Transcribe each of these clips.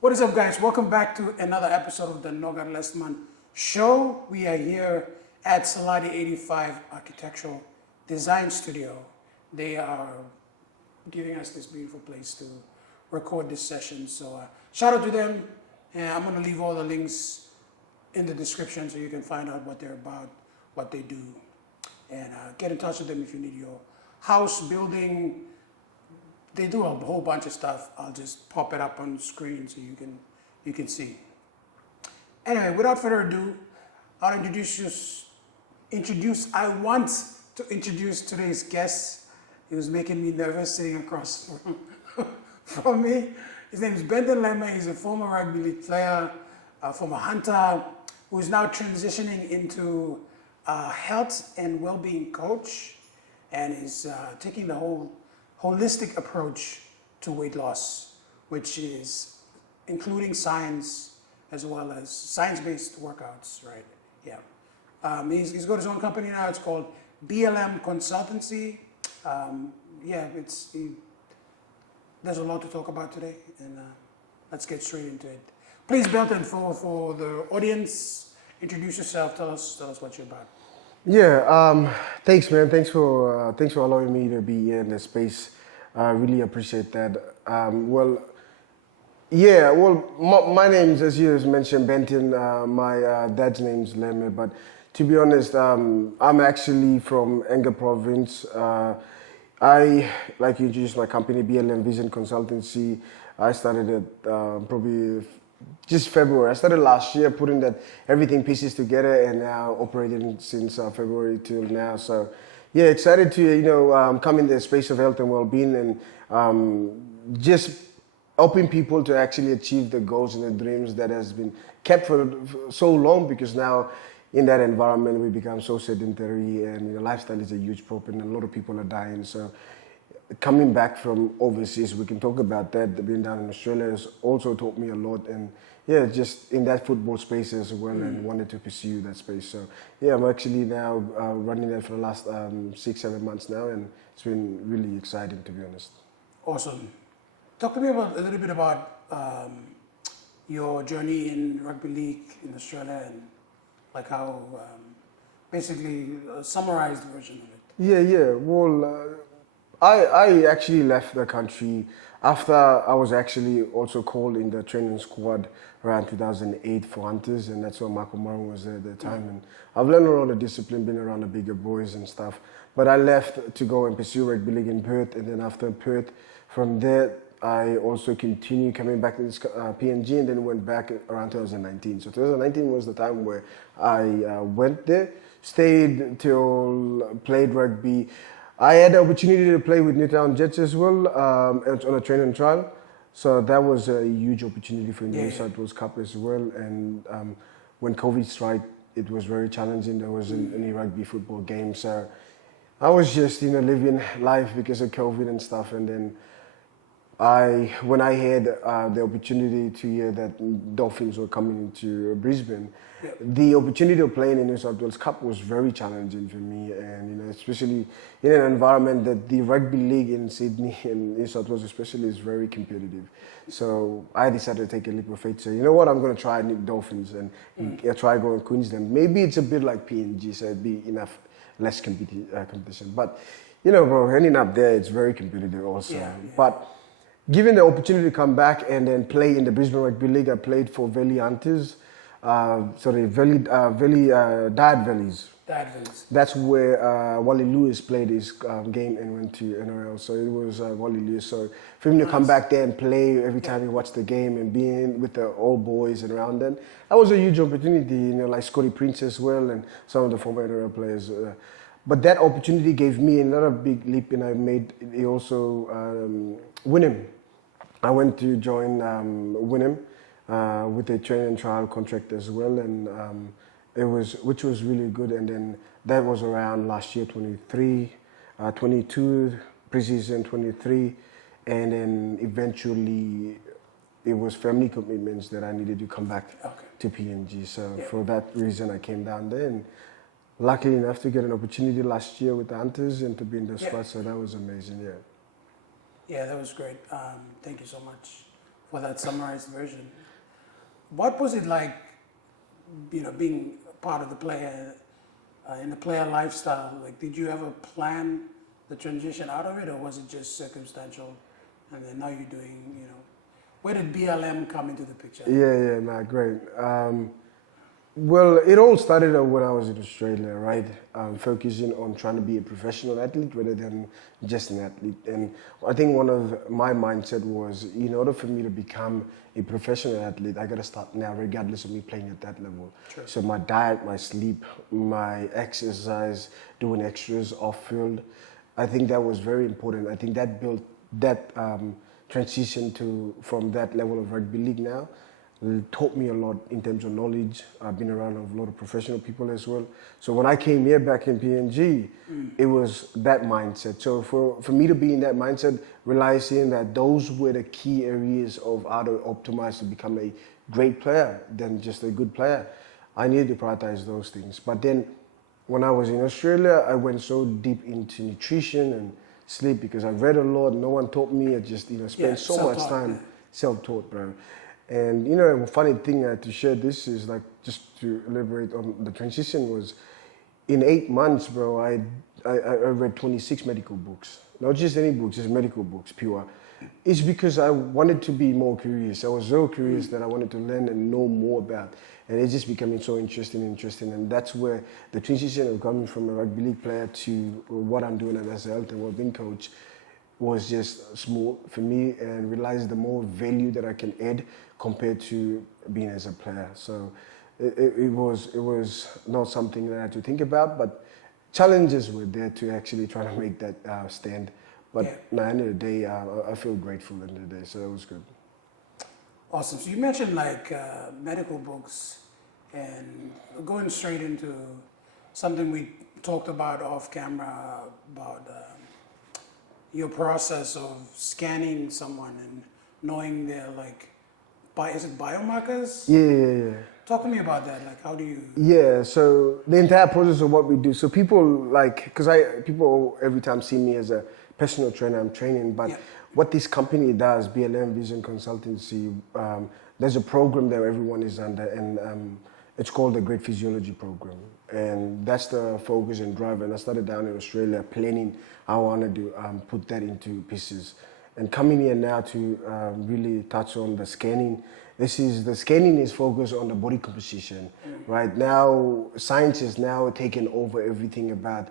What is up, guys? Welcome back to another episode of the Nogar Lestman Show. We are here at Saladi 85 Architectural Design Studio. They are giving us this beautiful place to record this session. So shout out to them. And I'm going to leave all the links in the description so you can find out what they're about, what they do. And get in touch with them if you need your house building. They do a whole bunch of stuff. I'll just pop it up on the screen so you can see. Anyway, without further ado, I want to introduce today's guest. He was making me nervous sitting across from me. His name is Benton Leme. He's a former rugby league player, former hunter, who is now transitioning into health and well-being coach, and is taking the whole holistic approach to weight loss, which is including science as well as science-based workouts, right? Yeah. He's got his own company now. It's called BLM CONSULTANCY. There's a lot to talk about today, and let's get straight into it. Please, Benton, for the audience, introduce yourself. Tell us what you're about. Yeah, thanks, man. Thanks for allowing me to be in this space. I really appreciate that. My name's, as you mentioned, Benton. My dad's name's Leme, but to be honest, I'm actually from Enga province. I like you introduced my company, BLM Vision Consultancy. I started it probably just February. I started last year, putting everything pieces together, and now operating since February till now. So, yeah, excited to come in the space of health and well-being, and just helping people to actually achieve the goals and the dreams that has been kept for so long. Because now, in that environment, we become so sedentary, and lifestyle is a huge problem, and a lot of people are dying. So, coming back from overseas, we can talk about that. Being down in Australia has also taught me a lot, and yeah, just in that football space as well, and wanted to pursue that space. So yeah, I'm actually now running that for the last 6-7 months now, and it's been really exciting, to be honest. Awesome. Talk to me a little bit about your journey in rugby league in Australia, and like how basically a summarized version of it. Yeah. Well, I actually left the country after I was actually also called in the training squad around 2008 for Hunters, and that's when Michael Murray was there at the time. And I've learned a lot of discipline, been around the bigger boys and stuff. But I left to go and pursue rugby league in Perth, and then after Perth, from there, I also continued coming back to this PNG, and then went back around 2019. So 2019 was the time where I went there, stayed till played rugby. I had the opportunity to play with Newtown Jets as well on a training trial. So that was a huge opportunity for New South Wales Cup as well. And when COVID struck, it was very challenging. There wasn't any rugby football games. So I was just, living life because of COVID and stuff. And then when I had the opportunity to hear that Dolphins were coming into Brisbane, the opportunity of playing in New South Wales Cup was very challenging for me, and especially in an environment that the rugby league in Sydney and New South Wales especially is very competitive. So I decided to take a leap of faith. So you know what, I'm going to try Dolphins and try going Queensland. Maybe it's a bit like PNG, so it'd be less competition. But bro, ending up there, it's very competitive also. But given the opportunity to come back and then play in the Brisbane Rugby League, I played for Valley Hunters. Diet Valleys. That's where Wally Lewis played his game and went to NRL. So it was Wally Lewis. So for him to come back there and play every time you watch the game and being with the old boys and around them, that was a huge opportunity. like Scotty Prince as well and some of the former NRL players. But that opportunity gave me another big leap, and I made it also Wynnum. I went to join Wynnum. With a training trial contract as well, and which was really good. And then that was around last year, 23, 22, preseason 23, and then eventually it was family commitments that I needed to come back to PNG. So for that reason, I came down there, and lucky enough to get an opportunity last year with the Hunters and to be in the squad. So that was amazing. Yeah, that was great. Thank you so much for that summarized version. What was it like, being part of the player, in the player lifestyle? Like, did you ever plan the transition out of it, or was it just circumstantial? And then now you're doing, where did BLM come into the picture? Yeah, great. Well, it all started out when I was in Australia, right? Focusing on trying to be a professional athlete rather than just an athlete. And I think one of my mindset was, in order for me to become a professional athlete, I got to start now, regardless of me playing at that level. Sure. So my diet, my sleep, my exercise, doing extras off field, I think that was very important. I think that built that transition from that level of rugby league now. It taught me a lot in terms of knowledge. I've been around a lot of professional people as well. So when I came here back in PNG, it was that mindset. So for me to be in that mindset, realizing that those were the key areas of how to optimize to become a great player than just a good player, I needed to prioritize those things. But then when I was in Australia, I went so deep into nutrition and sleep because I read a lot. No one taught me. I just spent so much time self-taught, bro. And a funny thing I had to share this is like just to elaborate on the transition was in 8 months, bro. I read 26 medical books, not just any books, just medical books, pure. It's because I wanted to be more curious. I was so curious that I wanted to learn and know more about, and it's just becoming so interesting. And that's where the transition of coming from a rugby league player to what I'm doing as a health and wellbeing coach was just small for me, and realized the more value that I can add compared to being as a player. So it was not something that I had to think about, but challenges were there to actually try to make that stand. But at the end of the day, I feel grateful at the end of the day, so that was good. Awesome. So you mentioned like medical books, and going straight into something we talked about off camera about your process of scanning someone and knowing their is it biomarkers? Yeah. Talk to me about that. Like, how do you? Yeah, so the entire process of what we do. So people people every time see me as a personal trainer, I'm training, but what this company does, BLM Vision Consultancy, there's a program that everyone is under, and it's called the Great Physiology Program. And that's the focus and drive. And I started down in Australia planning how I want to put that into pieces. And coming here now to really touch on the scanning. The scanning is focused on the body composition. Right now, science is now taking over everything about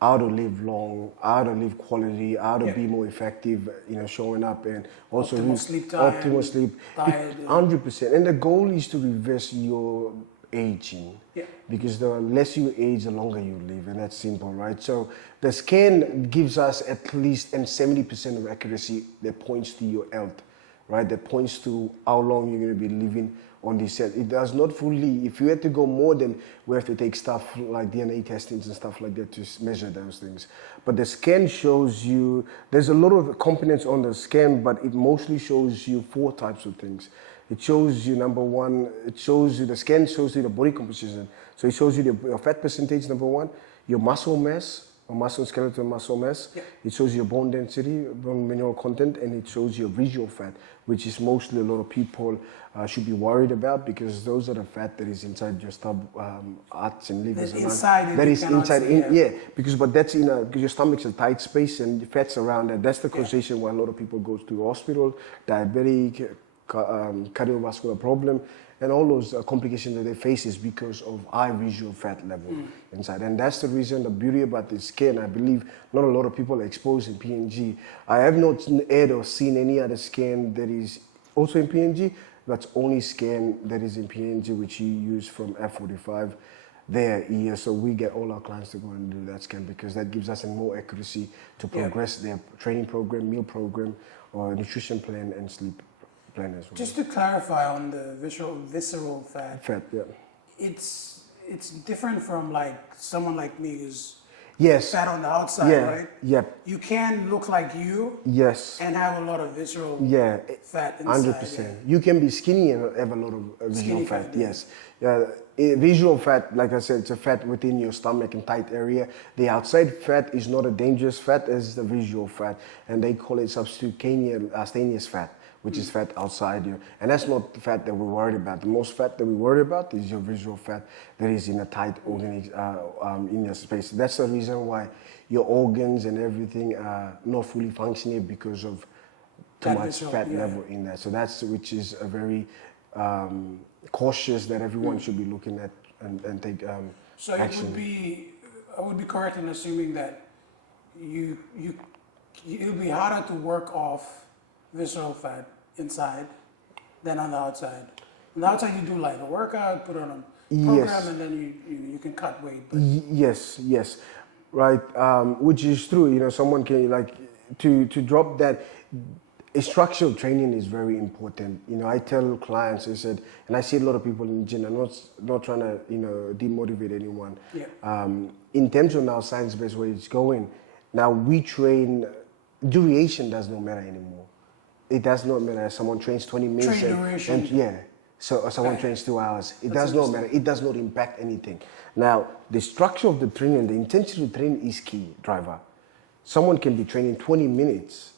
how to live long, how to live quality, how to be more effective, showing up, and also optimal sleep time, optimal sleep, diet, 100%. And the goal is to reverse your aging, because the less you age, the longer you live, and that's simple, right? So the scan gives us at least 70% of accuracy that points to your health, right? That points to how long you're going to be living on this set. It does not fully, if you had to go more, then we have to take stuff like DNA testings and stuff like that to measure those things. But the scan shows you, there's a lot of components on the scan, but it mostly shows you 4 types of things. It shows you, number one, the scan shows you the body composition. So it shows you your fat percentage, number one, your muscle mass, or skeletal muscle mass. It shows your bone density, bone mineral content, and it shows your visceral fat, which is mostly a lot of people should be worried about, because those are the fat that is inside your hearts and livers. But that's because your stomach's a tight space and the fat's around that. That's the causation why a lot of people go to the hospital, diabetic, cardiovascular problem, and all those complications that they face is because of high visceral fat level inside. And that's the reason, the beauty about this scan, I believe not a lot of people are exposed in PNG. I have not heard or seen any other scan that is also in PNG. That's only scan that is in PNG, which you use from F45 there here. So we get all our clients to go and do that scan, because that gives us a more accuracy to progress their training program, meal program, or nutrition plan and sleep plan as well. Just to clarify on the visceral fat. It's different from like someone like me who's fat on the outside, right? You can look like you and have a lot of visceral fat inside. 100%. You can be skinny and have a lot of visceral fat. Visual fat, like I said, it's a fat within your stomach and tight area. The outside fat is not a dangerous fat as the visual fat, and they call it subcutaneous fat, which is fat outside you. And that's not the fat that we're worried about. The most fat that we worry about is your visceral fat that is in a tight organ in your space. That's the reason why your organs and everything are not fully functioning because of too much fat level in there. So that's which is a very cautious that everyone should be looking at and take so action. I would be correct in assuming that it'll be harder to work off visceral fat inside than on the outside. On the outside, you do like a workout, put on a program, and then you can cut weight. But yes, right. Which is true. You know, someone can like to drop that. A structural training is very important. You know, I tell clients, I said, and I see a lot of people in the gym. I'm not trying to demotivate anyone. Yeah. In terms of now science-based where it's going, now we train. Duration does not matter anymore. It does not matter if someone trains 20 minutes. So someone trains 2 hours. It does not matter. It does not impact anything. Now, the structure of the training, the intensity of the training is key, driver. Someone can be training 20 minutes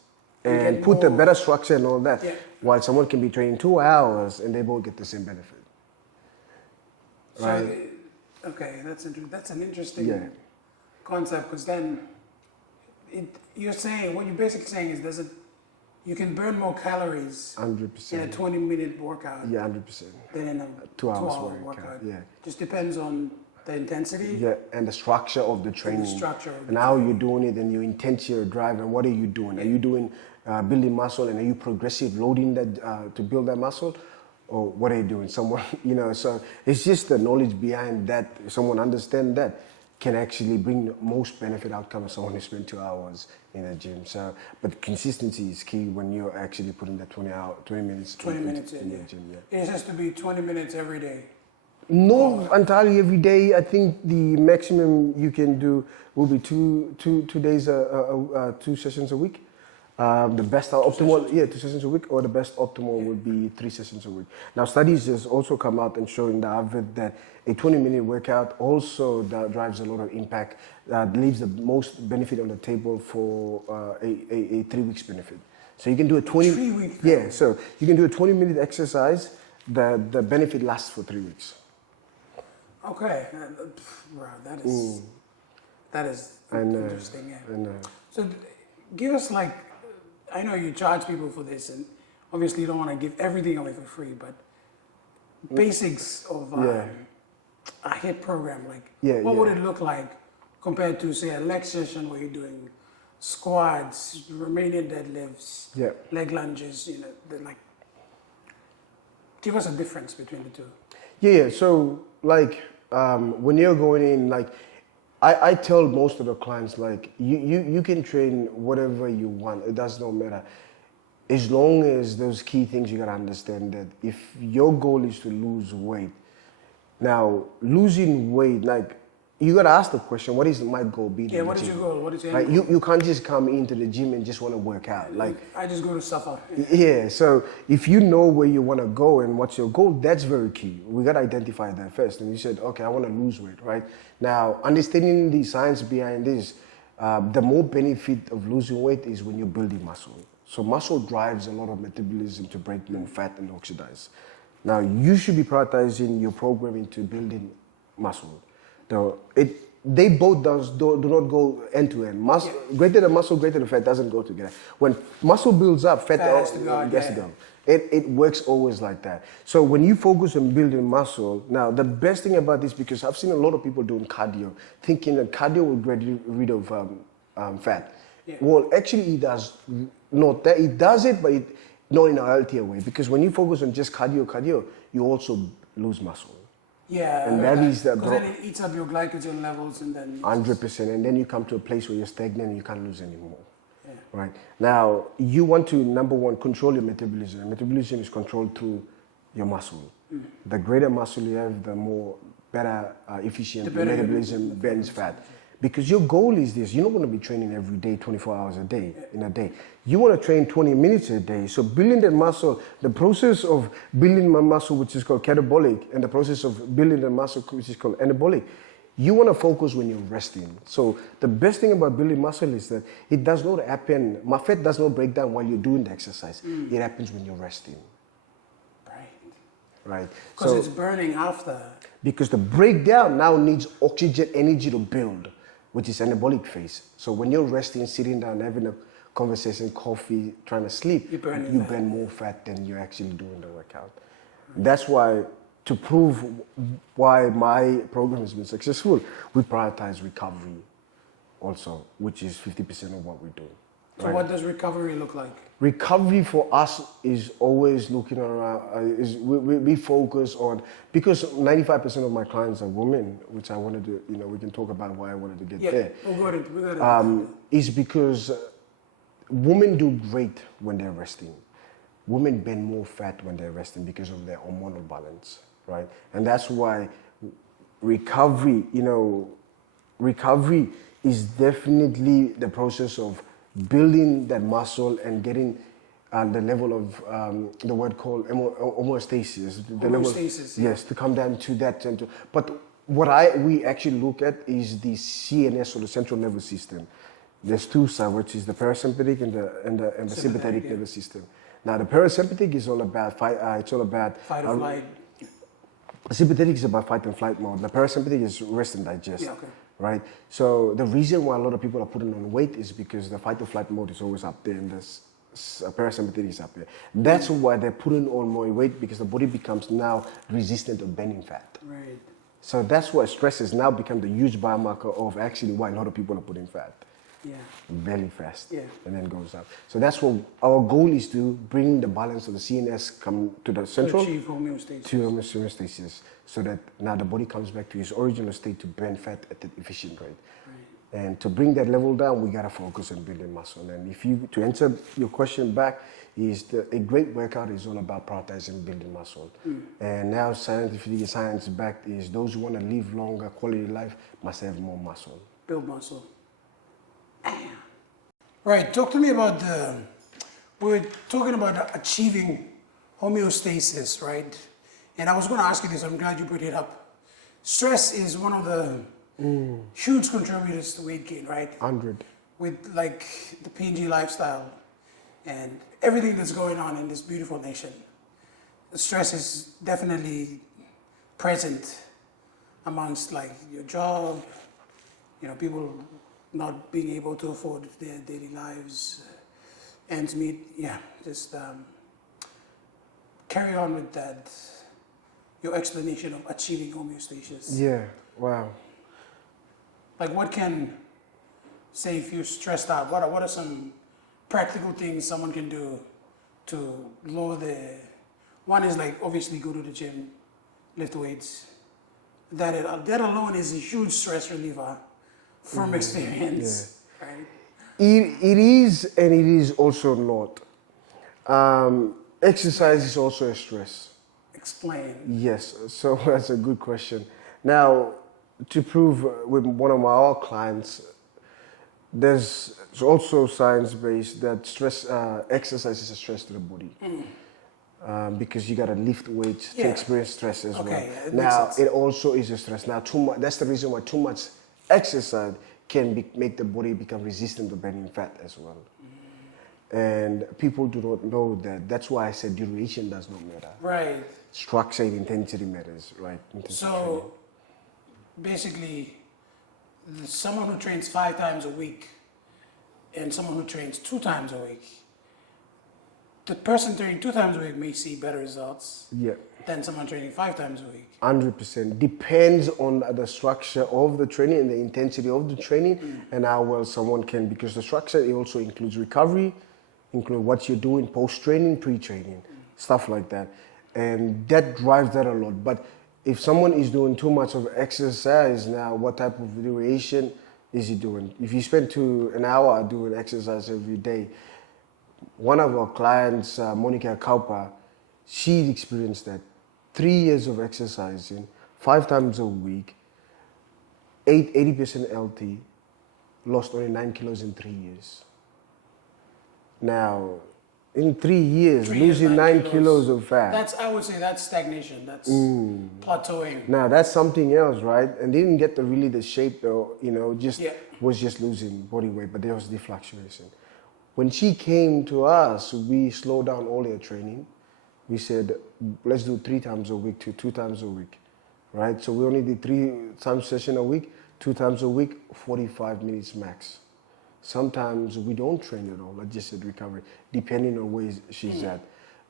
and put a better structure and all that, while someone can be training 2 hours and they both get the same benefit. Right? So, okay, that's an interesting concept, because then what you're basically saying is you can burn more calories 100% in a 20-minute workout 100% than in a 2 hours workout. Yeah. Just depends on the intensity. And the structure of the training. And how you're doing it and your intensity, your drive, and what are you doing? Are you doing building muscle, and are you progressive loading that to build that muscle? Or what are you doing? Someone, so it's just the knowledge behind that. Someone understand that can actually bring the most benefit outcome of someone who spent 2 hours in the gym. So, but consistency is key when you're actually putting that 20 minutes in the gym. Yeah. It has to be 20 minutes every day. No, entirely every day. I think the maximum you can do will be two days, 2 sessions a week. The best optimal, 2 sessions a week, or the best optimal would be 3 sessions a week. Now, studies has also come out and showing that a 20-minute workout also that drives a lot of impact, leaves the most benefit on the table for a 3 weeks benefit. So you can do a 3 weeks. So you can do a 20-minute exercise. The benefit lasts for 3 weeks. Okay, wow, that is interesting. Yeah. I know. So give us I know you charge people for this, and obviously you don't want to give everything away for free, but basics of a HIIT program, what would it look like compared to, say, a leg session where you're doing squats, Romanian deadlifts, leg lunges, give us a difference between the two. Yeah. So when you're going in, I tell most of the clients, you can train whatever you want. It does not matter. As long as those key things, you gotta understand that if your goal is to lose weight, now losing weight, you gotta ask the question, what is my goal be? Yeah, what is your goal? What is your goal? You can't just come into the gym and just want to work out. I just go to suffer. Yeah, so if you know where you want to go and what's your goal, that's very key. We got to identify that first. And you said, okay, I want to lose weight, right? Now, understanding the science behind this, the more benefit of losing weight is when you're building muscle. So muscle drives a lot of metabolism to break down fat and oxidize. Now, you should be prioritizing your program into building muscle. They both do not go end to end. Greater the muscle, greater the fat doesn't go together. When muscle builds up, fat has to go. It works always like that. So when you focus on building muscle, now the best thing about this, because I've seen a lot of people doing cardio, thinking that cardio will get rid of fat. Yeah. Well, actually it does not. It does it, but not in a healthier way. Because when you focus on just cardio, you also lose muscle. Yeah, and that is the then it eats up your glycogen levels, and then 100%, and then you come to a place where you're stagnant and you can't lose anymore. Yeah. Right now, you want to number one control your metabolism. Metabolism is controlled through your muscle. Mm. The greater muscle you have, the more better efficient the metabolism burns fat. Because your goal is this: you're not going to be training every day, 24 hours a day in a day. You want to train 20 minutes a day. So building that muscle, the process of building my muscle, which is called catabolic, and the process of building the muscle, which is called anabolic, You want to focus when you're resting. So the best thing about building muscle is that it does not happen, my fat does not break down while you're doing the exercise. It happens when you're resting. Right? Because it's burning after. Because the breakdown now needs oxygen energy to build, which is anabolic phase. So when you're resting, sitting down, having a conversation, coffee, trying to sleep, you burn more fat than you're actually doing the workout. That's why, to prove why my program has been successful, we prioritize recovery also, which is 50% of what we do. So what does recovery look like? Recovery for us is always looking around, we focus on, because 95% of my clients are women, which I wanted to, we can talk about why I wanted to get there. We'll go to is because women do great when they're resting. Women burn more fat when they're resting because of their hormonal balance, right? And that's why recovery, recovery is definitely the process of building that muscle and getting the level of the word called homeostasis. Homeostasis, yes, to come down to that. But what we actually look at is the CNS, or the central nervous system. There's two sides, which is the parasympathetic and the sympathetic nervous system. Now, the parasympathetic is all about fight. It's all about fight or flight. Sympathetic is about fight and flight mode. The parasympathetic is rest and digest. Yeah, okay. Right? So the reason why a lot of people are putting on weight is because the fight or flight mode is always up there and the parasympathetic is up there. That's why they're putting on more weight, because the body becomes now resistant to burning fat. Right. So that's why stress has now become the huge biomarker of actually why a lot of people are putting fat. Yeah. Very fast. Yeah. And then goes up. So that's what our goal is, to bring the balance of the CNS come to the central. To achieve homeostasis. To homeostasis. So that now the body comes back to its original state to burn fat at an efficient rate. Right. And to bring that level down, we got to focus on building muscle. And to answer your question back, a great workout is all about prioritizing building muscle. And now scientifically, science-backed is those who want to live longer, quality life, must have more muscle. Build muscle. Right, talk to me about we're talking about achieving homeostasis, right? And I was going to ask you this, I'm glad you brought it up. Stress is one of the huge contributors to weight gain, right? 100. With like the PNG lifestyle and everything that's going on in this beautiful nation. The stress is definitely present amongst like your job, people not being able to afford their daily lives, ends meet. Just carry on with that, your explanation of achieving homeostasis. Yeah, wow. Like what can, say if you're stressed out, what are some practical things someone can do to lower one is like obviously go to the gym, lift weights. That alone is a huge stress reliever. From experience, right? It is, and it is also not. Exercise is also a stress. Explain. Yes, so that's a good question. Now, to prove with one of our clients, there's also science-based that exercise is a stress to the body. Because you got to lift weights to experience stress as well. Now, it also is a stress. Now, that's the reason why too much exercise can make the body become resistant to burning fat as well. And people do not know that. That's why I said duration does not matter. Right. Structure and intensity matters, right? So, basically, someone who trains 5 times a week and someone who trains 2 times a week, the person training 2 times a week may see better results than someone training 5 times a week. 100%. Depends on the structure of the training and the intensity of the training and how well someone can, because the structure, it also includes recovery, include what you're doing post-training, pre-training, stuff like that. And that drives that a lot. But if someone is doing too much of exercise now, what type of duration is he doing? If you spend an hour doing exercise every day, one of our clients, Monica Kaupa, she experienced that. 3 years of exercising, 5 times a week, 80% LT, lost only 9 kilos in 3 years. Now, In 3 years, 3 years, losing 9 kilos of fat. That's, I would say that's stagnation. That's plateauing. Now that's something else, right? And they didn't get really the shape though, was just losing body weight, but there was the fluctuation. When she came to us, we slowed down all her training. We said, let's do 3 times a week to 2 times a week, right? So we only did 3 times session a week, 2 times a week, 45 minutes max. Sometimes we don't train at all, I just said recovery, depending on where she's at.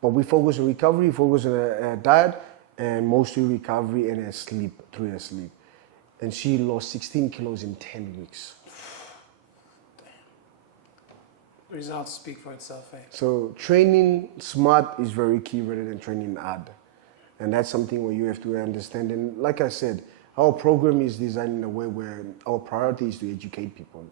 But we focus on recovery, focus on her diet, and mostly recovery and her sleep, through her sleep. And she lost 16 kilos in 10 weeks. The results speak for itself, eh? So training smart is very key rather than training hard. And that's something where you have to understand. And like I said, our program is designed in a way where our priority is to educate people.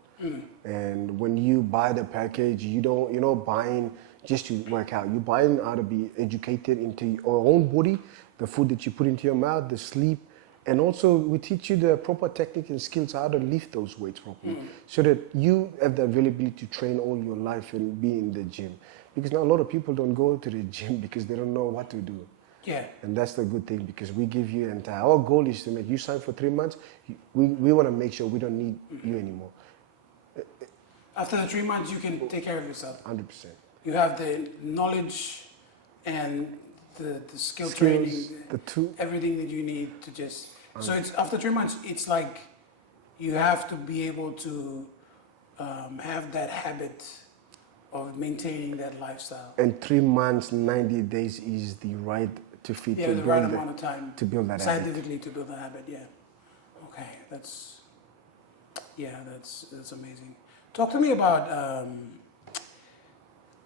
And when you buy the package, you're not buying just to work out. You're buying how to be educated into your own body, the food that you put into your mouth, the sleep, and also we teach you the proper technique and skills how to lift those weights properly, so that you have the availability to train all your life and be in the gym. Because now a lot of people don't go to the gym because they don't know what to do. Yeah. And that's the good thing, because we give you entire. Our goal is to make you sign for 3 months. We want to make sure we don't need you anymore. After the 3 months, you can take care of yourself. 100%. You have the knowledge and the skill Skills, training, everything that you need to just. So it's after 3 months, it's like you have to be able to have that habit of maintaining that lifestyle. And 3 months, 90 days is the right to fit. Yeah, the right amount of time to build that scientifically habit. to build the habit. Yeah. Okay, that's amazing. Talk to me about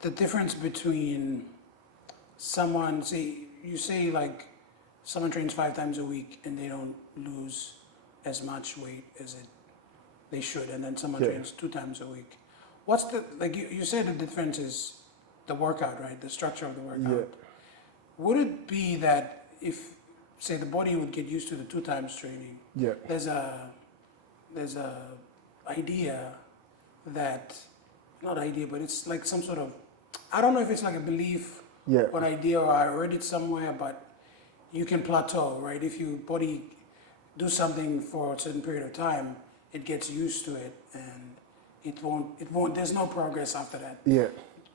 the difference between someone, you say like someone trains 5 times a week and they don't lose as much weight as they should, and then someone trains 2 times a week. What's the, like you said the difference is the workout, right? The structure of the workout. Yeah. Would it be that if, say, the body would get used to the 2 times training, there's a idea that, not idea, but it's like some sort of, I don't know if it's like a belief or an idea, or I read it somewhere, but you can plateau, right? If your body do something for a certain period of time, it gets used to it, and it won't, there's no progress after that. Yeah.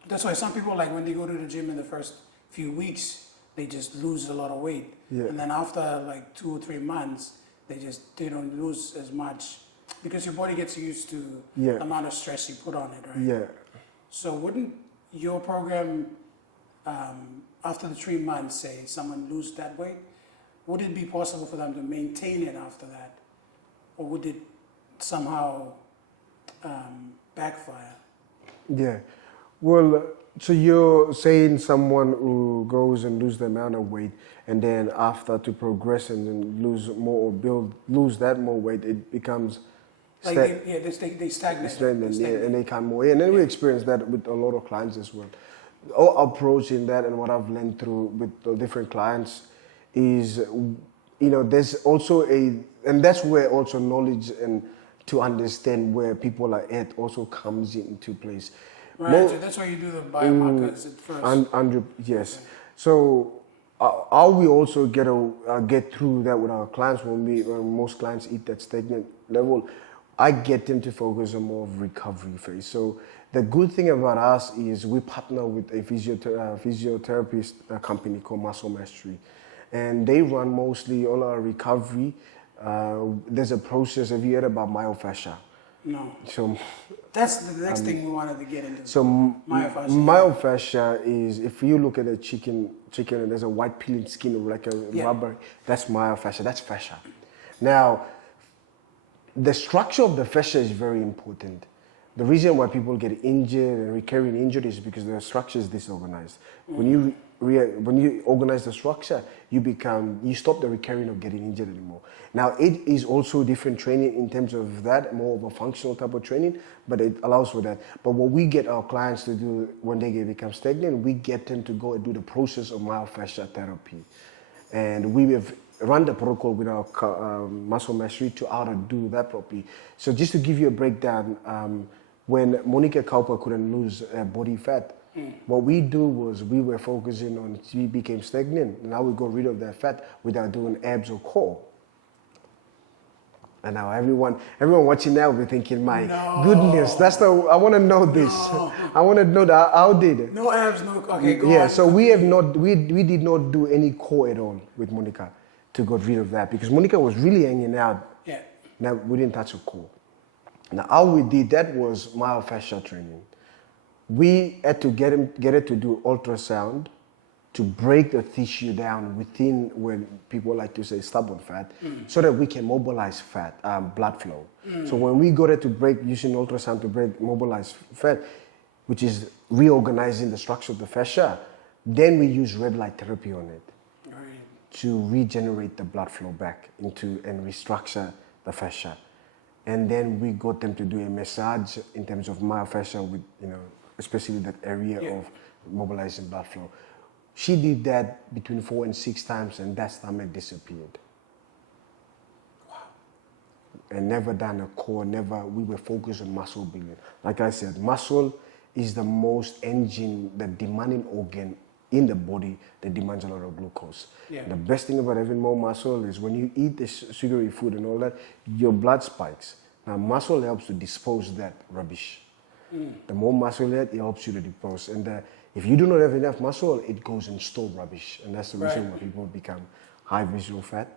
That's why some people, like when they go to the gym in the first few weeks, they just lose a lot of weight. Yeah. And then after like 2 or 3 months, they don't lose as much, because your body gets used to the amount of stress you put on it, right? Yeah. So wouldn't your program, after the 3 months, say someone lose that weight, would it be possible for them to maintain it after that? Or would it somehow backfire? Yeah. Well, so you're saying someone who goes and lose the amount of weight, and then after to progress and then lose more or lose that more weight, it becomes like they stagnate. And they come more. And then we experience that with a lot of clients as well. Our approach in that, and what I've learned through with the different clients, is there's also and that's where also knowledge and to understand where people are at also comes into place. Right, so that's why you do the biomarkers at first. Yes. So how we also get through that with our clients, when most clients hit that stagnant level, I get them to focus on more of recovery phase. So the good thing about us is we partner with a physiotherapist company called Muscle Mastery, and they run mostly all our recovery. There's a process. Have you heard about myofascia? No. So that's the next thing we wanted to get into. So myofascia. Myofascia is, if you look at a chicken, and there's a white peeling skin like a rubber. That's myofascia. That's fascia. Now, the structure of the fascia is very important. The reason why people get injured and recurring injuries is because the structure is disorganized. When you organize the structure, you stop the recurring of getting injured anymore. Now, it is also different training in terms of that, more of a functional type of training, but it allows for that. But what we get our clients to do when they become stagnant, we get them to go and do the process of myofascial therapy. And we have run the protocol with our muscle mastery to how to do that properly. So just to give you a breakdown, when Monica Cowper couldn't lose body fat, What we do was we were focusing on, we became stagnant. Now we got rid of that fat without doing abs or core. And now everyone watching now will be thinking, my goodness, I want to know this. I want to know that, how did it? No abs, no, okay, go Yeah, on. so we did not do any core at all with Monica to get rid of that because Monica was really hanging out. Yeah. Now we didn't touch a core. Now how we did that was myofascial training. We had to get her to do ultrasound to break the tissue down within where people like to say stubborn fat, so that we can mobilize fat, blood flow. So when we got her to break using ultrasound to mobilize fat, which is reorganizing the structure of the fascia, then we use red light therapy on it to regenerate the blood flow back into and restructure the fascia. And then we got them to do a massage in terms of myofascia with, especially that area of mobilizing blood flow. She did that between 4 and 6 times and that stomach disappeared. Wow. And never done a core, we were focused on muscle building. Like I said, muscle is the most the demanding organ in the body that demands a lot of glucose. Yeah. The best thing about having more muscle is when you eat the sugary food and all that, your blood spikes. Now muscle helps to dispose that rubbish. The more muscle you have, it helps you to dispose. And if you do not have enough muscle, it goes and store rubbish. And that's the reason why people become high visceral fat.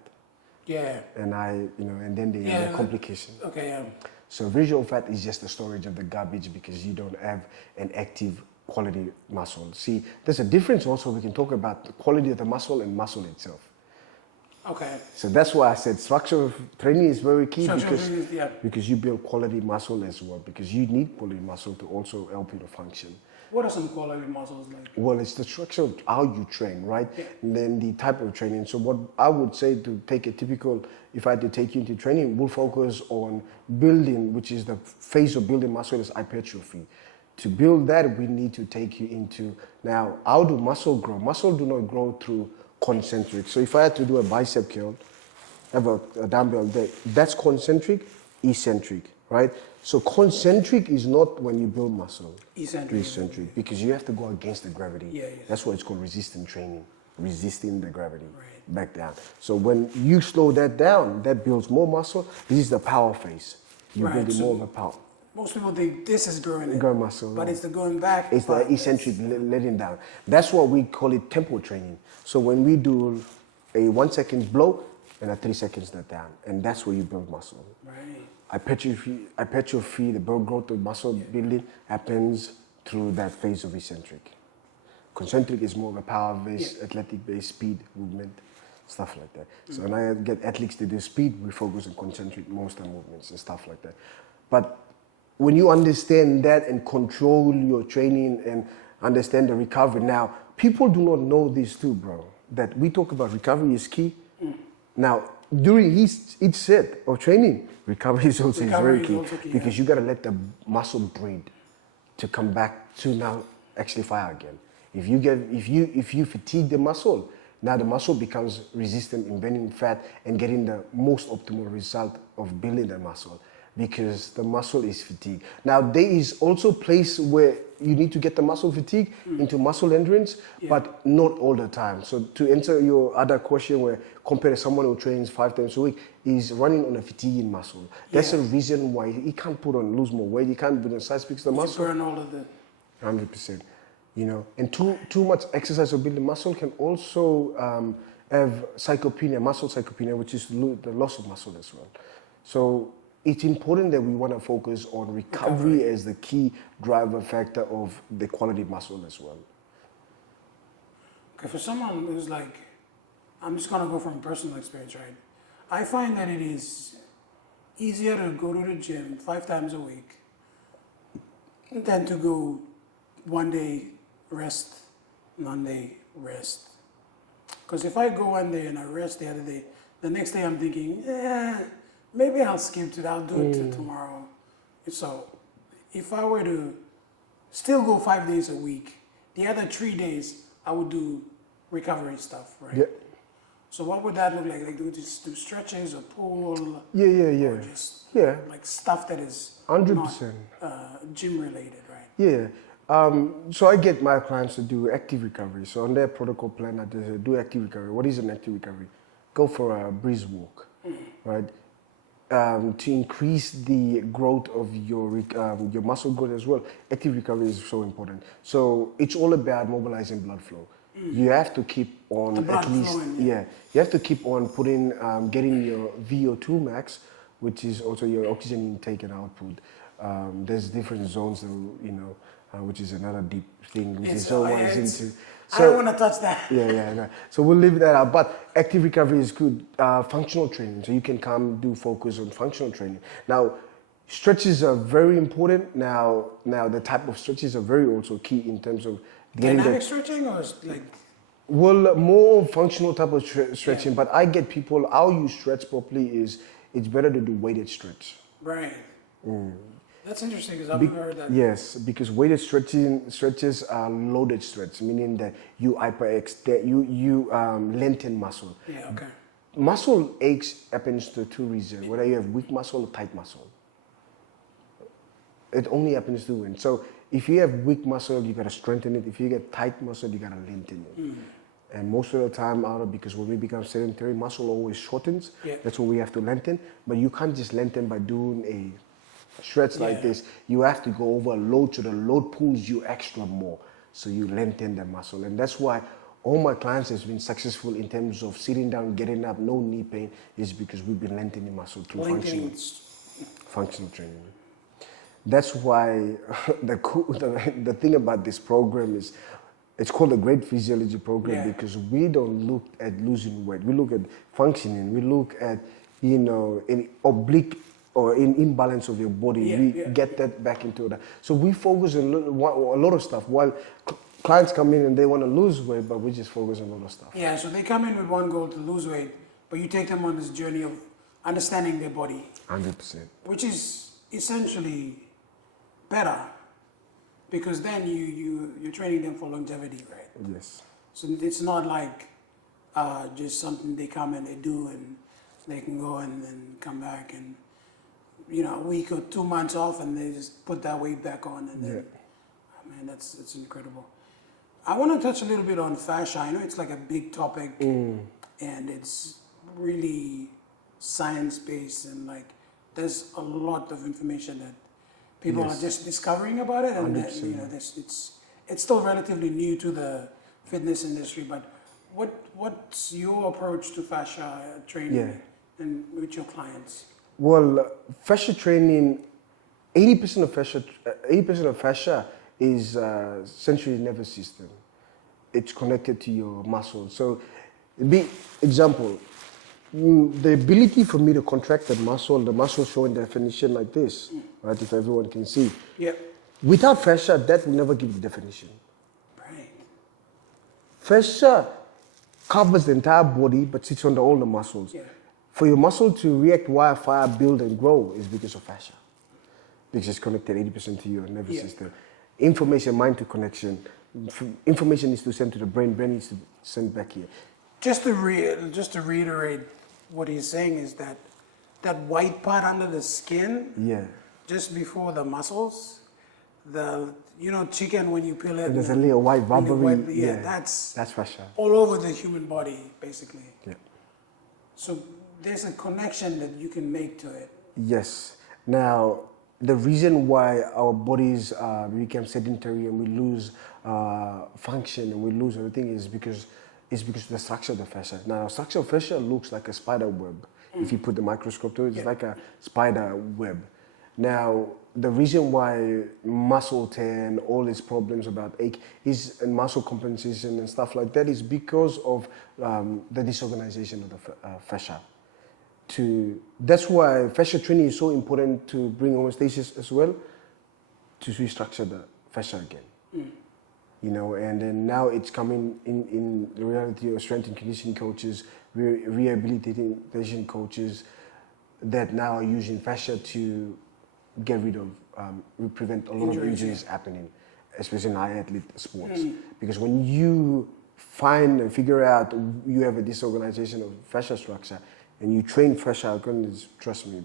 Yeah. And and then they have a complication. Okay, yeah. So visceral fat is just the storage of the garbage because you don't have an active quality muscle. See, there's a difference also. We can talk about the quality of the muscle and muscle itself. Okay. So that's why I said structural training is very key because you build quality muscle as well, because you need quality muscle to also help you to function. What are some quality muscles like? Well, it's the structure of how you train, right? Yeah. And then the type of training. So what I would say to take a typical, if I had to take you into training, we'll focus on building, which is the phase of building muscle is hypertrophy. To build that, we need to take you into, now, how do muscle grow? Muscle do not grow through concentric. So if I had to do a bicep curl, have a dumbbell there, that's concentric, eccentric, right? So concentric is not when you build muscle. Eccentric, because you have to go against the gravity. Yeah, yes. That's why it's called resistant training, resisting the gravity back down. So when you slow that down, that builds more muscle. This is the power phase. You're building more of a power. Most people think this is growing muscle, but it's the going back. It's the eccentric letting down. That's what we call it tempo training. So when we do a 1 second blow and a 3 seconds let down, and that's where you build muscle. Right. Hypertrophy, the growth of muscle building happens through that phase of eccentric. Concentric is more of a power-based, athletic-based speed movement, stuff like that. So when I get athletes to do speed, we focus on concentric motion movements and stuff like that. But when you understand that and control your training and understand the recovery, now, people do not know this too, bro, that we talk about recovery is key. Now, during each set of training, recovery is very key because you got to let the muscle breathe to come back to now actually fire again. If you fatigue the muscle, now the muscle becomes resistant in burning fat and getting the most optimal result of building the muscle, because the muscle is fatigued. Now, there is also a place where you need to get the muscle fatigue into muscle endurance, but not all the time. So to answer your other question, where compared to someone who trains 5 times a week, is running on a fatiguing muscle. That's the reason why he can't lose more weight. He can't put on size because the muscle. Burn all of the 100%. And too much exercise of building muscle can also have sarcopenia, muscle sarcopenia, which is the loss of muscle as well. So it's important that we want to focus on recovery as the key driver factor of the quality muscle as well. Okay, for someone who's like, I'm just going to go from personal experience, right? I find that it is easier to go to the gym 5 times a week than to go one day rest, Monday rest. Because if I go one day and I rest the other day, the next day I'm thinking, maybe I'll skip it, I'll do it till tomorrow. So if I were to still go 5 days a week, the other 3 days I would do recovery stuff, right? Yeah. So what would that look like? Like do stretches or pull? Yeah. Or just like stuff that is 100%. not gym related, right? Yeah. So I get my clients to do active recovery. So on their protocol plan, I do active recovery. What is an active recovery? Go for a breeze walk, right? To increase the growth of your muscle growth as well. Active recovery is so important. So it's all about mobilizing blood flow. You have to keep on you have to keep on putting, getting your VO2 max, which is also your oxygen intake and output. There's different zones, which is another deep thing, which is so much into. I don't want to touch that. Yeah. So we'll leave that out. But active recovery is good. Functional training. So you can come do focus on functional training. Now, stretches are very important. Now the type of stretches are very also key in terms of getting dynamic stretching or like. Well, more functional type of stretching. But I get people how you stretch properly is it's better to do weighted stretch. Right. That's interesting because I've never heard that. Yes, because weighted stretches are loaded stretch, meaning that you lengthen muscle. Yeah, okay. Muscle aches happens to two reasons, whether you have weak muscle or tight muscle. It only happens to win. So if you have weak muscle, you gotta strengthen it. If you get tight muscle, you gotta lengthen it. And most of the time, because when we become sedentary, muscle always shortens. Yeah. That's what we have to lengthen. But you can't just lengthen by doing a stretch like this. You have to go over a load, so the load pulls you extra more, so you lengthen the muscle. And that's why all my clients has been successful in terms of sitting down, getting up, no knee pain, is because we've been lengthening muscle through functional training. That's why the thing about this program is it's called a great physiology program because we don't look at losing weight. We look at functioning. We look at, in oblique or in imbalance of your body. We get that back into that. So we focus on a lot of stuff. While clients come in and they want to lose weight, but we just focus on a lot of stuff. Yeah, so they come in with one goal to lose weight, but you take them on this journey of understanding their body. 100%. Which is essentially better, because then you're training them for longevity, right? Yes. So it's not like just something they come and they do and they can go and then come back and a week or 2 months off and they just put that weight back on and then man, it's incredible. I want to touch a little bit on fascia. I know it's like a big topic and it's really science-based and like there's a lot of information that people are just discovering about it, and it's still relatively new to the fitness industry. But what's your approach to fascia training and with your clients? Well, fascia training, 80% of fascia is sensory nervous system. It's connected to your muscles. So, example, the ability for me to contract the muscle showing definition like this, right? If everyone can see. Yeah. Without fascia, that will never give the definition. Right. Fascia covers the entire body, but sits under all the muscles. Yeah. For your muscle to react while fire, build, and grow is because of fascia. Because it's connected 80% to your nervous system. Information, mind to connection. Information needs to send to the brain. Brain needs to send back here. Just to reiterate, what he's saying is that white part under the skin, just before the muscles, chicken when you peel it. And there's a little white rubbery. That's fascia. All over the human body, basically. Yeah. So there's a connection that you can make to it. Yes. Now, the reason why our bodies become sedentary and we lose function and we lose everything is because of the structure of the fascia. Now, the structure of fascia looks like a spider web. If you put the microscope to it, it's like a spider web. Now, the reason why muscle tear and all these problems about ache and muscle compensation and stuff like that is because of the disorganization of the fascia. That's why fascia training is so important to bring homeostasis as well, to restructure the fascia again. And then now it's coming in the reality of strength and conditioning coaches, rehabilitation coaches that now are using fascia to get rid of, prevent a lot of injuries happening, especially in high athlete sports. Because when you find and figure out you have a disorganization of fascia structure and you train fascia, trust me,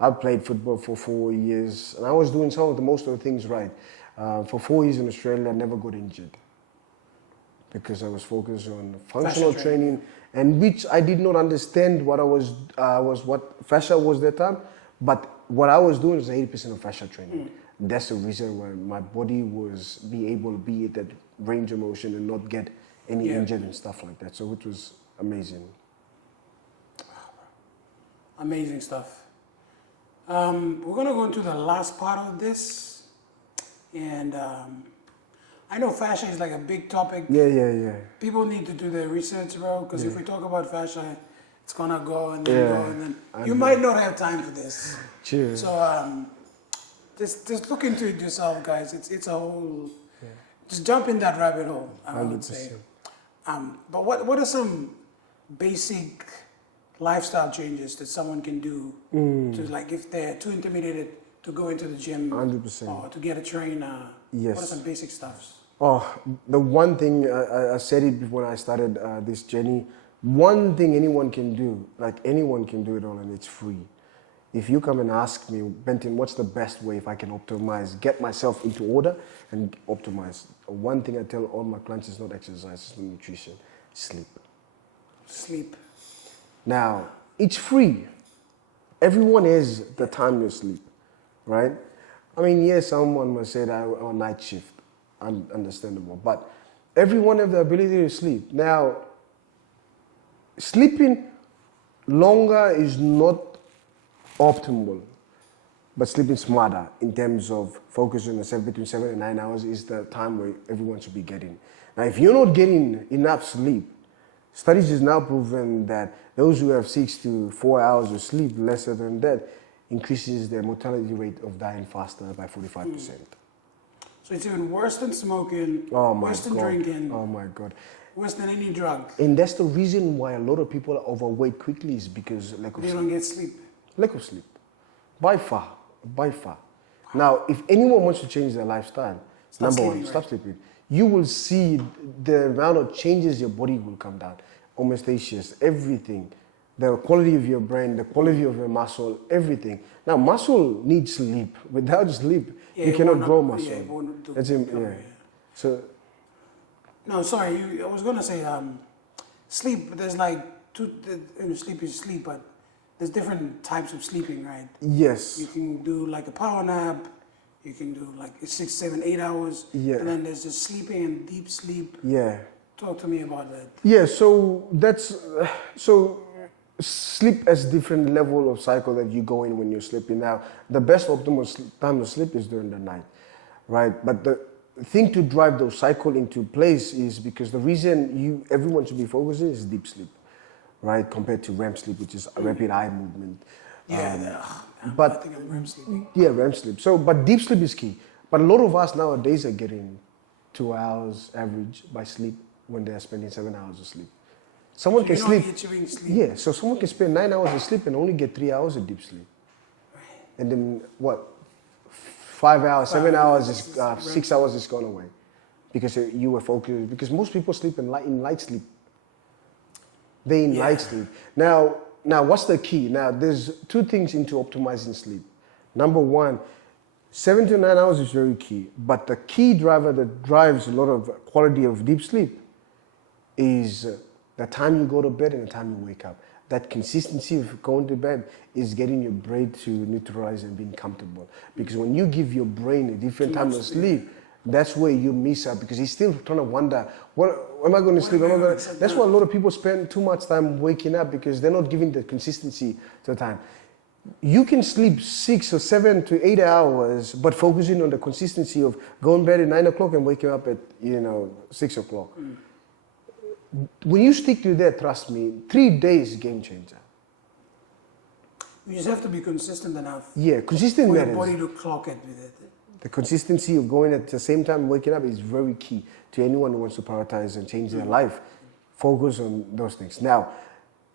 I played football for 4 years and I was doing most of the things right. For 4 years in Australia, I never got injured because I was focused on functional Fascia training, and which I did not understand what what fascia was that time, but what I was doing was 80% of fascia training. That's the reason why my body was be able to be at that range of motion and not get any injured and stuff like that. So it was amazing. Amazing stuff. We're gonna go into the last part of this, and I know fascia is like a big topic. Yeah. People need to do their research, bro, because if we talk about fascia, it's gonna go and then go and then you might not have time for this. Cheers. So just look into it yourself, guys. It's a whole. Just jump in that rabbit hole. I would say. But what are some basic lifestyle changes that someone can do to, like, if they're too intimidated to go into the gym 100%. or to get a trainer? Yes. What are some basic stuffs? Oh, the one thing, I said it before I started this journey, one thing anyone can do, like anyone can do it all, and it's free. If you come and ask me, Benton, what's the best way if I can optimize, get myself into order and optimize? One thing I tell all my clients is not exercise, it's not nutrition, sleep. Sleep. Now, it's free. Everyone has the time to sleep, right? I mean, yes, someone must say that I'm on night shift, understandable, but everyone has the ability to sleep. Now, sleeping longer is not optimal, but sleeping smarter in terms of focusing on yourself between 7 and 9 hours is the time where everyone should be getting. Now, if you're not getting enough sleep, studies has now proven that those who have 6 to 4 hours of sleep, lesser than that, increases their mortality rate of dying faster by 45%. So it's even worse than smoking, worse than drinking, oh my God, worse than any drug. and that's the reason why a lot of people are overweight quickly is because lack of They sleep. don't get sleep. Lack of sleep, by far. Now, if anyone wants to change their lifestyle, number one, stop sleeping. You will see the amount of changes your body will come down. Homeostasis, everything. The quality of your brain, the quality of your muscle, everything. Now, muscle needs sleep. Without sleep, you cannot grow muscle. So. No, sorry. I was gonna say sleep. There's like sleep is sleep, but there's different types of sleeping, right? Yes. You can do like a power nap. You can do like 6, 7, 8 hours. Yeah. And then there's just sleeping and deep sleep. Yeah. Talk to me about that. Yeah. So that's sleep has different level of cycle that you go in when you're sleeping. Now, the best optimal time to sleep is during the night, right? But the thing to drive those cycle into place is because the reason everyone should be focusing is deep sleep, right? Compared to REM sleep, which is rapid eye movement. Yeah, but I think I'm REM sleeping. Yeah, REM sleep. So, but deep sleep is key. But a lot of us nowadays are getting 2 hours average by sleep when they are spending 7 hours of sleep. Someone can sleep. Yeah, so someone can spend 9 hours of sleep and only get 3 hours of deep sleep. And then what? 5 hours, 7 hours, 6 hours is gone away because you were focused. Because most people sleep in light sleep. They in light sleep. Now, what's the key? Now, there's 2 things into optimizing sleep. Number one, 7 to 9 hours is very key. But the key driver that drives a lot of quality of deep sleep is the time you go to bed and the time you wake up. That consistency of going to bed is getting your brain to neutralize and being comfortable. Because when you give your brain a different time to sleep, that's where you miss out because he's still trying to wonder, am I going to sleep? That's why a lot of people spend too much time waking up because they're not giving the consistency to the time. You can sleep 6 or 7 to 8 hours, but focusing on the consistency of going to bed at 9 o'clock and waking up at 6 o'clock. When you stick to that, trust me, 3 days game changer. You just have to be consistent enough. Yeah, consistent for matters. your body to clock it with it. The consistency of going at the same time waking up is very key to anyone who wants to prioritize and change their life. Focus on those things. Now,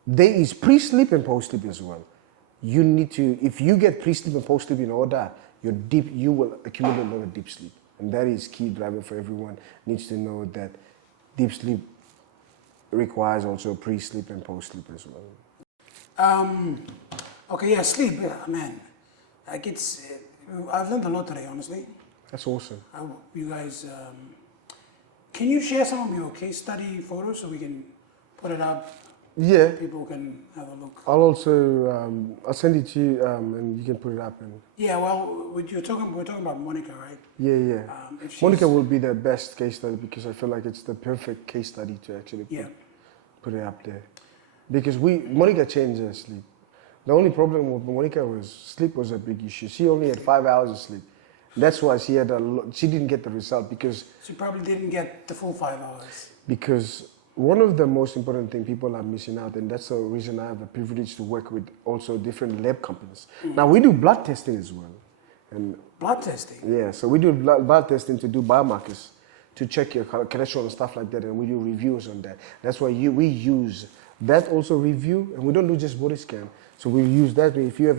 there is pre-sleep and post-sleep as well. You need to, if you get pre-sleep and post-sleep in order, you will accumulate a lot of deep sleep. And that is key driver for everyone. Needs to know that deep sleep requires also pre-sleep and post-sleep as well. Okay, sleep, man. Like I've learned a lot today, honestly. That's awesome. You guys, can you share some of your case study photos so we can put it up? Yeah. People can have a look. I'll also I'll send it to you and you can put it up. And Yeah, well, we're talking about Monica, right? yeah. If Monica will be the best case study because I feel like it's the perfect case study to actually put it up there. Because Monica changed her sleep. The only problem with Monica was sleep was a big issue. She only had 5 hours of sleep. That's why she didn't get the result because she probably didn't get the full 5 hours. Because one of the most important things people are missing out, and that's the reason I have the privilege to work with also different lab companies. Now we do blood testing as well. And blood testing? Yeah, so we do blood testing to do biomarkers, to check your cholesterol and stuff like that, and we do reviews on that. That's why we use that also review, and we don't do just body scan. So we use that if you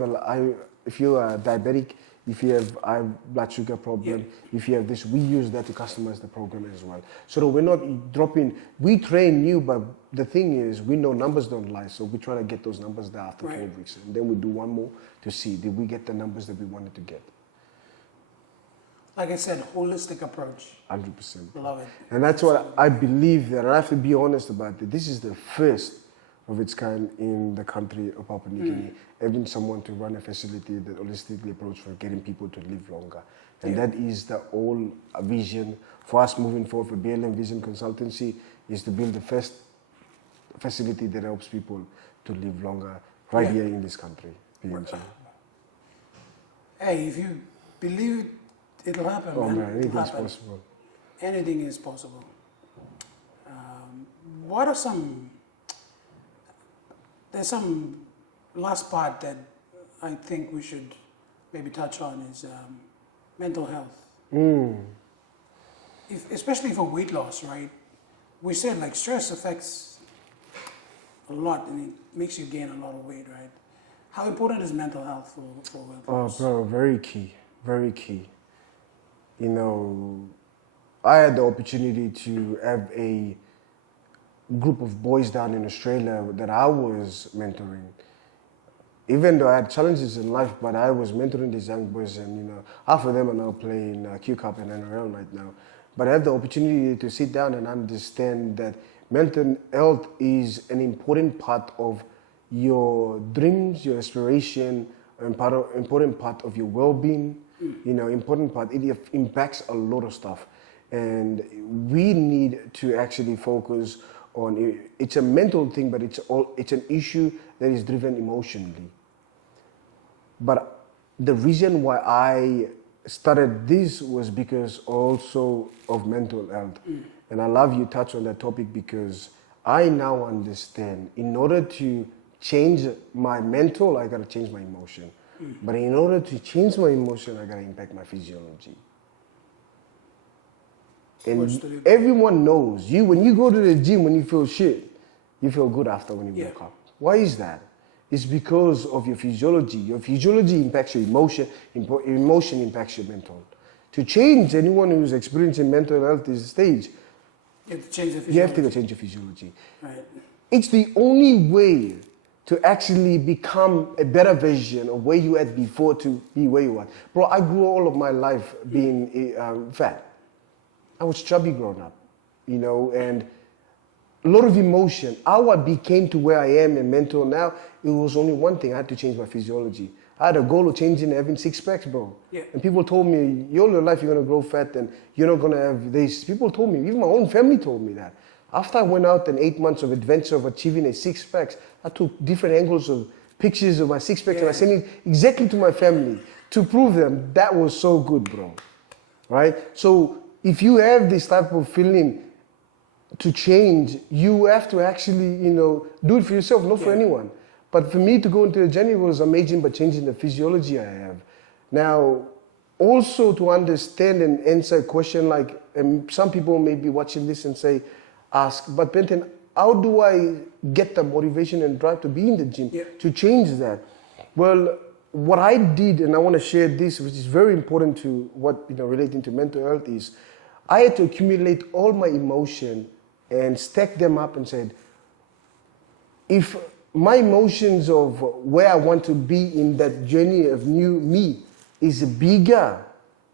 are diabetic, if you have high blood sugar problem, if you have this, we use that to customize the program as well. So that we're not dropping, we train you, but the thing is, we know numbers don't lie, so we try to get those numbers there after 12 weeks. And then we do one more to see, did we get the numbers that we wanted to get? Like I said, holistic approach. 100%. Love it. And that's what I believe that, I have to be honest about it. This is the first of its kind in the country of Papua New Guinea, having someone to run a facility that holistically approach for getting people to live longer. And that is the whole vision for us moving forward for BLM Vision Consultancy, is to build the first facility that helps people to live longer right here in this country. PNG. Hey, if you believe it'll happen, man. Anything's possible. Anything is possible. What are there's some last part that I think we should maybe touch on is mental health. Especially for weight loss, right? We said like stress affects a lot and it makes you gain a lot of weight, right? How important is mental health for weight loss? Oh, bro, very key, very key. You know, I had the opportunity to have a group of boys down in Australia that I was mentoring. Even though I had challenges in life, but I was mentoring these young boys, and you know, half of them are now playing Q Cup and NRL right now. But I had the opportunity to sit down and understand that mental health is an important part of your dreams, your aspiration, and important part of your well-being. You know, important part. It impacts a lot of stuff, and we need to actually focus on it. It's a mental thing, but it's an issue that is driven emotionally. But the reason why I started this was because also of mental health. And I love you touch on that topic because I now understand in order to change my mental, I gotta change my emotion. But in order to change my emotion, I gotta impact my physiology. And everyone knows, when you go to the gym, when you feel shit, you feel good after when you wake up. Why is that? It's because of your physiology. Your physiology impacts your emotion, emotion impacts your mental. To change anyone who's experiencing mental health stage, you have to change the physiology. You have to change your physiology. Right. It's the only way to actually become a better version of where you were before to be where you are. Bro, I grew all of my life being fat. I was chubby growing up, you know, and a lot of emotion. How I became to where I am in mental now, it was only one thing. I had to change my physiology. I had a goal of changing, having 6 packs, bro. Yeah. And people told me, your life you're going to grow fat and you're not going to have this. People told me, even my own family told me that. After I went out and 8 months of adventure of achieving a 6 packs, I took different angles of pictures of my 6 packs and I sent it exactly to my family to prove them that was so good, bro. Right? So if you have this type of feeling to change, you have to actually, you know, do it for yourself, not for anyone. But for me to go into the journey was amazing by changing the physiology I have. Now, also to understand and answer a question like, some people may be watching this and ask, but Benton, how do I get the motivation and drive to be in the gym to change that? Well, what I did, and I want to share this, which is very important to what, you know, relating to mental health, is I had to accumulate all my emotion and stack them up and said, if my emotions of where I want to be in that journey of new me is bigger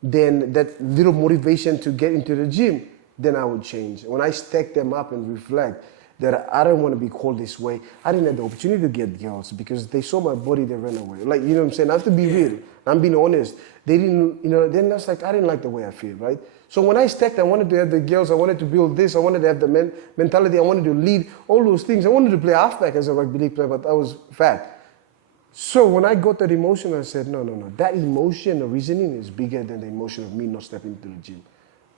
then that little motivation to get into the gym, then I would change. When I stack them up and reflect that I don't want to be called this way, I didn't have the opportunity to get girls because they saw my body, they ran away. Like, you know what I'm saying? I have to be real. I'm being honest. They didn't, you know, then that's like, I didn't like the way I feel, right? So when I stacked, I wanted to have the girls, I wanted to build this, I wanted to have the mentality, I wanted to lead, all those things. I wanted to play halfback as a rugby league player, but I was fat. So when I got that emotion, I said, no. That emotion, the reasoning is bigger than the emotion of me not stepping into the gym.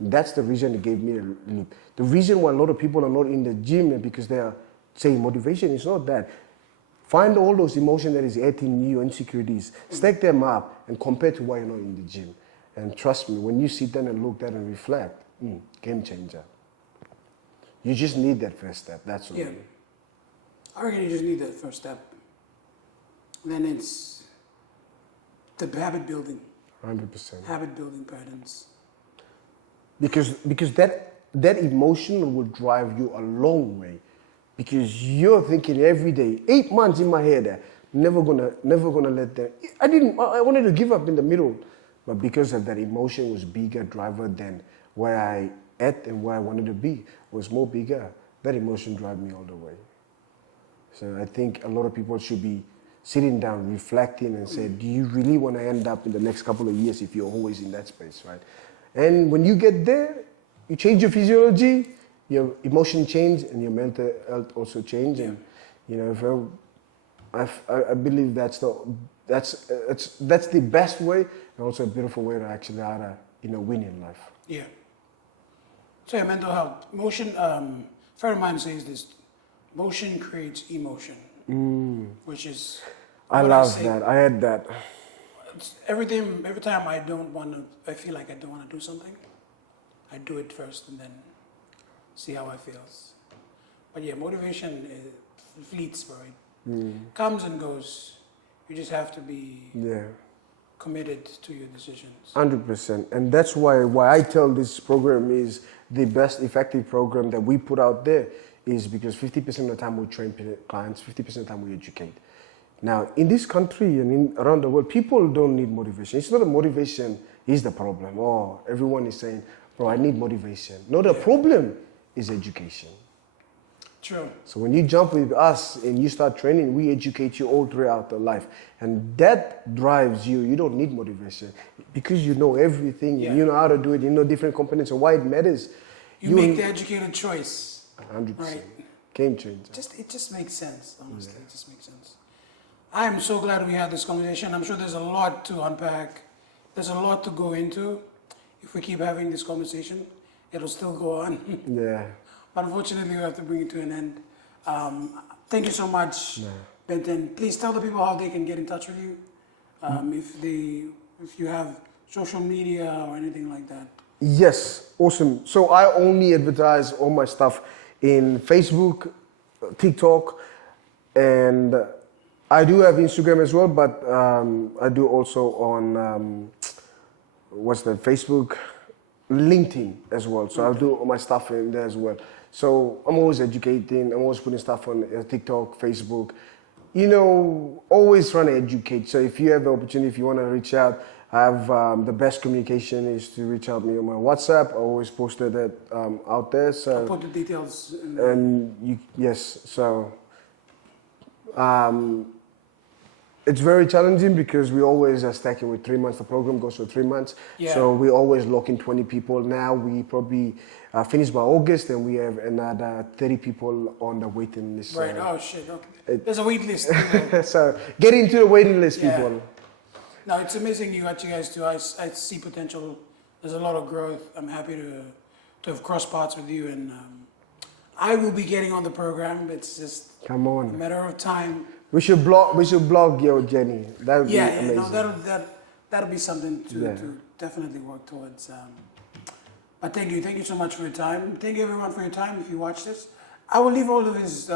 That's the reason it gave me a leap. The reason why a lot of people are not in the gym is because they are saying motivation. It's not that. Find all those emotions that is hurting you, insecurities, stack them up and compare to why you're not in the gym. And trust me, when you sit down and look at that and reflect, game changer. You just need that first step, that's all. Yeah. I reckon you just need that first step. Then it's the habit building. 100%. Habit building patterns. Because that emotion will drive you a long way. Because you're thinking every day, 8 months in my head, never gonna let that. I wanted to give up in the middle. But because of that emotion was bigger driver than where I at and where I wanted to be was more bigger. That emotion drive me all the way. So I think a lot of people should be sitting down, reflecting and say, do you really want to end up in the next couple of years if you're always in that space, right? And when you get there, you change your physiology, your emotion change, and your mental health also change. And you know, I believe that's the best way, and also a beautiful way to actually how to win in life. Yeah. So yeah, mental health, motion. A friend of mine says this: motion creates emotion, which is. I love that. I had that. Every time I feel like I don't want to do something, I do it first and then see how I feel. But yeah, motivation fleets, bro. It comes and goes. You just have to be committed to your decisions. 100%. And that's why I tell this program is the best effective program that we put out there is because 50% of the time we train clients, 50% of the time we educate. Now, in this country and around the world, people don't need motivation. It's not that motivation is the problem. Oh, everyone is saying, bro, I need motivation. No, the problem is education. True. So when you jump with us and you start training, we educate you all throughout the life. And that drives you. You don't need motivation because you know everything. Yeah. You know how to do it. You know different components and why it matters. You make the educated choice. 100%. Right. Game changer. It just makes sense, honestly. Yeah. It just makes sense. I am so glad we had this conversation. I'm sure there's a lot to unpack. There's a lot to go into. If we keep having this conversation, it'll still go on. Yeah. But unfortunately, we have to bring it to an end. Thank you so much, Benton. Please tell the people how they can get in touch with you. If you have social media or anything like that. Yes, awesome. So I only advertise all my stuff in Facebook, TikTok, and I do have Instagram as well, but I do also on, Facebook, LinkedIn as well. So I'll do all my stuff in there as well. So I'm always educating, I'm always putting stuff on TikTok, Facebook, always trying to educate. So if you have the opportunity, if you want to reach out, I have the best communication is to reach out to me on my WhatsApp. I always posted that out there. So I'll put the details in there. And so it's very challenging because we always are stacking with 3 months. The program goes for 3 months. Yeah. So we always lock in 20 people. Now we probably finish by August and we have another 30 people on the waiting list. Right, oh shit, okay. There's a wait list. So get into the waiting list, people. No, it's amazing you guys do. I see potential. There's a lot of growth. I'm happy to have crossed paths with you, and I will be getting on the program. It's just a matter of time. We should blog your journey. That would be amazing. No, that'll be something to definitely work towards. But thank you so much for your time. Thank you everyone for your time. If you watch this, I will leave all of his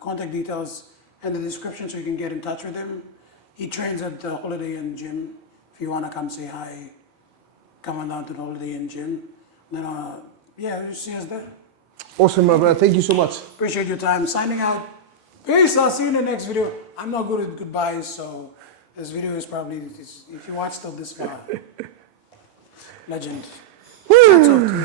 contact details in the description so you can get in touch with him. He trains at the Holiday Inn Gym. If you want to come say hi, come on down to the Holiday Inn Gym. Then, you'll see us there. Awesome, my brother. Thank you so much. Appreciate your time. Signing out. Peace. I'll see you in the next video. I'm not good at goodbyes, so this video is probably, if you watch till this far. Legend. Hats off to you.